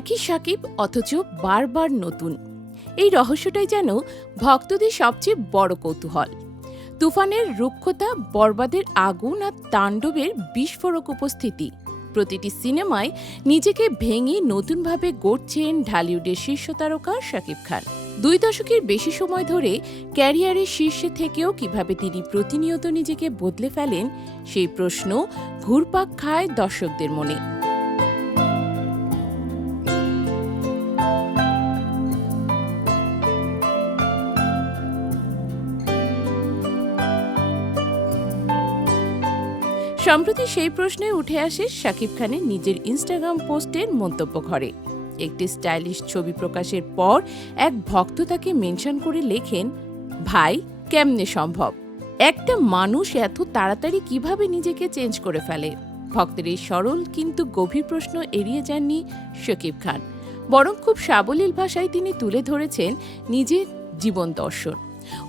একই শাকিব অথচ বারবার নতুন, এই রহস্যটাই যেন ভক্তদের সবচেয়ে বড় কৌতূহল। তুফানের রুক্ষতা, বরবাদের আগুন আর তাণ্ডবের বিস্ফোরক উপস্থিতি, প্রতিটি সিনেমায় নিজেকে ভেঙে নতুনভাবে গড়ছেন ঢালিউডের শীর্ষ তারকা শাকিব খান। 2 দশকের বেশি সময় ধরে ক্যারিয়ারের শীর্ষে থেকেও কিভাবে তিনি প্রতিনিয়ত নিজেকে বদলে ফেলেন, সেই প্রশ্ন ঘুরপাক খায় দর্শকদের মনে। সম্প্রতি সেই প্রশ্নে উঠে আসে শাকিব খানের নিজের ইনস্টাগ্রাম পোস্টের মন্তব্য ঘরে। একটি স্টাইলিশ ছবি প্রকাশের পর এক ভক্ত তাকে মেনশন করে লেখেন, ভাই কেমনে সম্ভব, একটা মানুষ এত তাড়াতাড়ি কিভাবে নিজেকে চেঞ্জ করে ফেলে। ভক্তের এই সরল কিন্তু গভীর প্রশ্ন এড়িয়ে যাননি শাকিব খান, বরং খুব সাবলীল ভাষায় তিনি তুলে ধরেছেন নিজের জীবন দর্শন।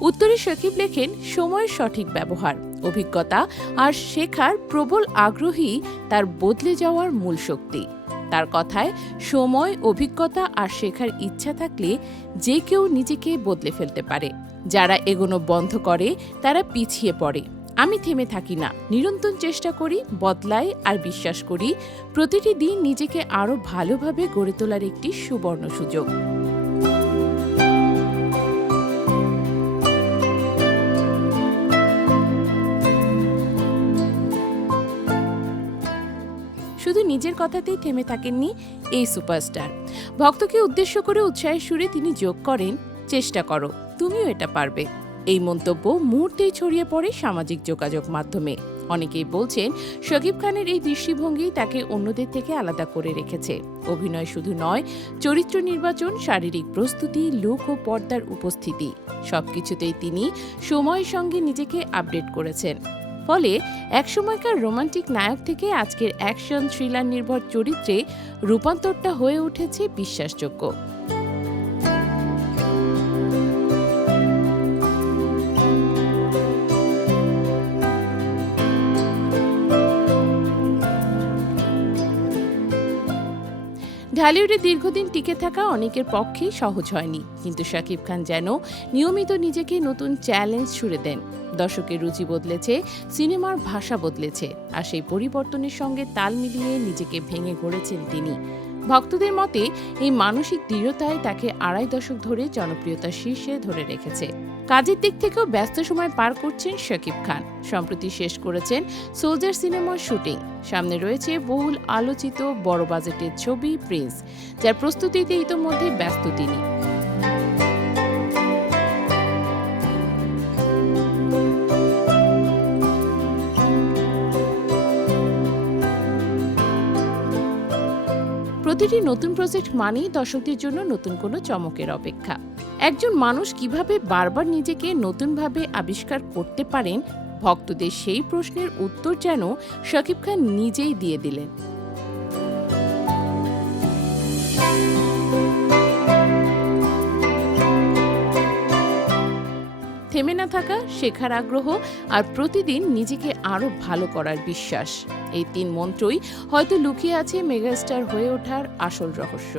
উত্তরে শাকিব লেখেন, সময়ের সঠিক ব্যবহার, অভিজ্ঞতা আর শেখার প্রবল আগ্রহী তার বদলে যাওয়ার মূল শক্তি। তার কথায়, সময়, অভিজ্ঞতা আর শেখার ইচ্ছা থাকলে যে কেউ নিজেকে বদলে ফেলতে পারে। যারা এগোনো বন্ধ করে তারা পিছিয়ে পড়ে। আমি থেমে থাকি না, নিরন্তর চেষ্টা করি, বদলাই আর বিশ্বাস করি প্রতিটি দিন নিজেকে আরও ভালোভাবে গড়ে তোলার একটি সুবর্ণ সুযোগ। শুধু নিজের কথাতেই থেমে থাকেননি এই সুপারস্টার। ভক্তকে উদ্দেশ্য করে উৎসাহের সুরে তিনি যোগ করেন, চেষ্টা করো, তুমিও এটা পারবে। এই মন্তব্য মুহূর্তেই ছড়িয়ে পড়ে সামাজিক যোগাযোগ মাধ্যমে। অনেকেই বলছেন, শাকিব খানের এই দৃষ্টিভঙ্গি তাকে অন্যদের থেকে আলাদা করে রেখেছে। অভিনয় শুধু নয়, চরিত্র নির্বাচন, শারীরিক প্রস্তুতি, লুক ও পর্দার উপস্থিতি, সবকিছুতেই তিনি সময়ের সঙ্গে নিজেকে আপডেট করেছেন। ফলে একসময়কার রোমান্টিক নায়ক থেকে আজকের অ্যাকশন থ্রিলার নির্ভর চরিত্রে রূপান্তরটা হয়ে উঠেছে বিশ্বাসযোগ্য। ঢালিউডে দীর্ঘদিন টিকে থাকা অনেকের পক্ষেই সহজ হয়নি, কিন্তু শাকিব খান যেন নিয়মিত নিজেকে নতুন চ্যালেঞ্জ ছুড়ে দেন। দর্শকের রুচি বদলেছে, সিনেমার ভাষা বদলেছে, আর সেই পরিবর্তনের সঙ্গে তাল মিলিয়ে নিজেকে ভেঙে গড়েছেন তিনি। ভক্তদের মতে এই মানসিক দৃঢ়তায় তাকে 2.5 দশক ধরে জনপ্রিয়তার শীর্ষে ধরে রেখেছে। কাজের দিক থেকেও ব্যস্ত সময় পার করছেন শাকিব খান। সম্প্রতি শেষ করেছেন সোলজার সিনেমার শুটিং। সামনে রয়েছে বহুল আলোচিত বড় বাজেটের ছবি প্রিন্স, যার প্রস্তুতিতে ইতোমধ্যে ব্যস্ত তিনি। প্রতিটি নতুন প্রজেক্ট মানেই দর্শকদের জন্য নতুন কোনো চমকের অপেক্ষা। একজন মানুষ কিভাবে বারবার নিজেকে নতুনভাবে আবিষ্কার করতে পারেন, ভক্তদের সেই প্রশ্নের উত্তর যেন শাকিব খান নিজেই দিয়ে দিলেন। থেমে না থাকা, শেখার আগ্রহ আর প্রতিদিন নিজেকে আরও ভালো করার বিশ্বাস, এই 3 মন্ত্রই হয়তো লুকিয়ে আছে মেগাস্টার হয়ে ওঠার আসল রহস্য।